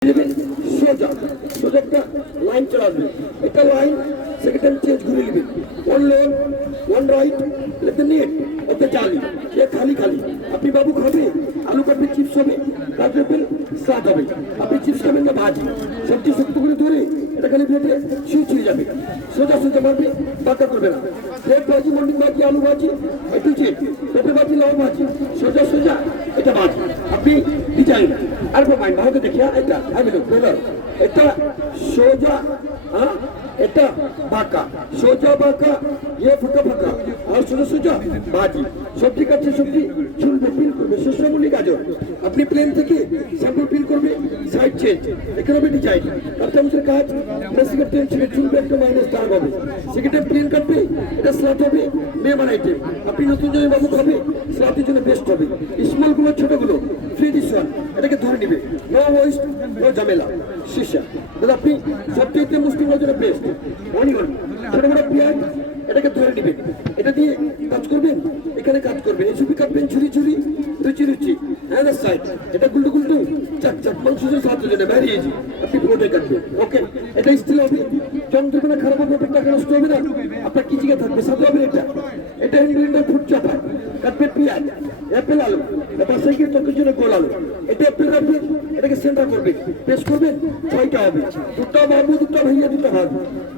সোজা সোজা একটা লাইন চলে আসবে, এটা লাইন সেকেন্ড চেঞ্জ ঘুরে নেবেন, one lane one right left net ওতে চালি এ খালি খালি। আপনি বাবু খাবে আলু কাটবে, চিপস হবে, কাটবেন স্লাদ হবে। আপনি চিপস খাবেন না ভাজি, সবজি শক্ত করে ধরে এটা খালি প্লেটে ছিঁড়ে যাবে, সোজা সোজা মারবে, বাঁকা করবে না। ব্রেড ভাজি, মন্ডিং ভাজি, আলু ভাজি, একটু চেক পেঁপে ভাজি, লাউ ভাজি, সোজা সোজা এটা ভাজি। আপনি ডিজাইন আর মাইন্ড ভালো দেখিয়া এটা আমি বলার এটা সোজা, হ্যাঁ এটা বাঁকা, সোজা বাঁকা, ইয়ে ফাঁকা ফাঁকা, আর সোজা সোজা ভাজি। সবজি কাটছে, সবজি চুলবে, পিল করবে, শস্যমূলি গাজর। আপনি প্লেন থেকে স্যাম্পল পিল করবে, সাইড চেঞ্জ, এখানে হবে ডিজাইন। আর চামচের কাজ বেসিকের ট্রেন ছিঁড়ে চুলবে, একটা মাইনাস দাগ হবে, সেক্ষেত্রে প্লেন কাটবে, এটা স্লাট হবে, মেহমান আইটেম। আপনি নতুন জমি বাবু খাবে, স্লাটের জন্য বেস্ট হবে। স্মলগুলো ছোটগুলো ফ্রি ডিশন, এটাকে ধরে নিবে, নো ওয়েস্ট নো ঝামেলা। শীর্ষা দাদা আপনি সবচেয়ে মুসলিমের জন্য বেস্ট। অনিয়ন ছোট বড় পেঁয়াজ, এটাকে ধরে নেবেন, এটা দিয়ে কাজ করবেন, এখানে কাজ করবেন, এই ছবি কাটবেন, ছুরি ছুরি, রুচি রুচি, হ্যাঁ সাইড, এটা গুল্টু গুল্টু, চাক চাক, মাংস সাহায্য জন্য বেরিয়েছি, আপনি পুরোটাই কাটবেন। ওকে, এটা স্টিল হবে, জং দেবে না, খারাপ হবে, টাকা নষ্ট হবে না, আপনার কি জিগা থাকবে, সাথে হবে এটা। এটা ইন্ডোরিয়ান ফুড চাপা কাটবেন, পেঁয়াজ, অ্যাপেল আলু, পাশে গিয়ে চোখের জন্য গোল আলু, এটা অ্যাপেল রাখবেন, এটাকে সেন্টার করবেন, পেস্ট করবেন, 6টা হবে, 2টা বাবু, 2টা ভাইয়া, 2টা ভাগ,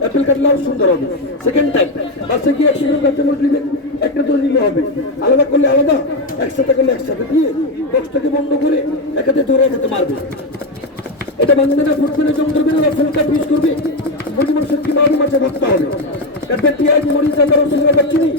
অ্যাপেল কাটলেও সুন্দর হবে। সেকেন্ড টাইম পাশে গিয়ে 100 কাঁচামরিচ নেবেন, একটা তো নিলে হবে, আলাদা করলে আলাদা, একসাথে করলে একসাথে দিয়ে বক্সটাকে বন্ধ করে এক হাতে ধরে এক হাতে মারবে। এটা বাংলাদেশে না, ফুটবলে জম ধরবে না, ফুলকা পিস করবে, পরিমাণ শক্তি বাবু মাছে ভাবতে হবে। কাটবেন পেঁয়াজ, মরিচ, আদা, রসুন, চিনি,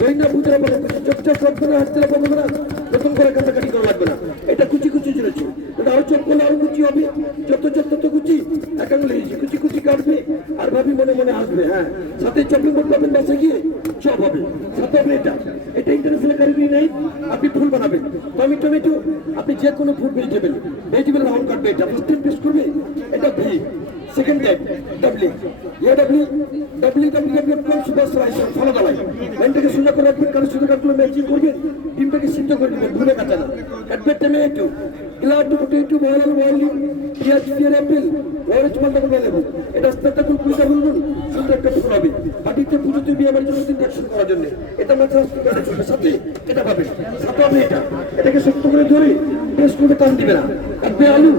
দইনা পুজোর পরে চোখটা সব করে হাত তেলা পাবো না, নতুন করে কাটাকাটি করা লাগবে না। এটা কুচি কুচি চলেছে, এটা আরো চোখ করলে আরো কুচি হবে, যত যত কুচি একাঙ্গলে কুচি কুচি কাটবে, আর ভাবি মনে মনে আসবে। হ্যাঁ, সাথে চপিং বোর্ড পাবেন, বাসে গিয়ে চপ হবে, সাথে হবে এটা। এটা ইন্টারন্যাশনাল কারিগরি নেই, আপনি ফুল বানাবেন, টমেটো, আপনি যে কোনো ফুড ভেজিটেবল রাউন্ড কাটবে, এটা ফার্স্ট টাইম পেস্ট করবে, এটা ভি। সেকেন্ড টাইম ডাবলিং, ইয়ে ডাবলিং সুপার স্লাইস ফলো দালাই, লাইনটাকে সোজা করে রাখবেন, কারণ সোজা কাটগুলো ম্যাচিং করবেন, ডিমটাকে সিদ্ধ করে দেবেন, ভুলে কাটা না। কাটবেন টমেটো, গ্লাড পটেটো, বয়েল বয়েলিং, পেঁয়াজ, পেয়ার, অ্যাপেল, অরেঞ্জ মালটা করে নেবেন, এটা আস্তে কুলকুলিটা বলবেন, সুন্দর একটা ফুল হবে। বাটিতে পুজোতে বিয়ে বাড়ির জন্য ইনজেকশন করার জন্য এটা মাত্র সাথে এটা পাবেন, সাথে হবে এটা, এটাকে শক্ত করে ধরে পেস্ট করবে, টান দিবে না। কাটবে আলু,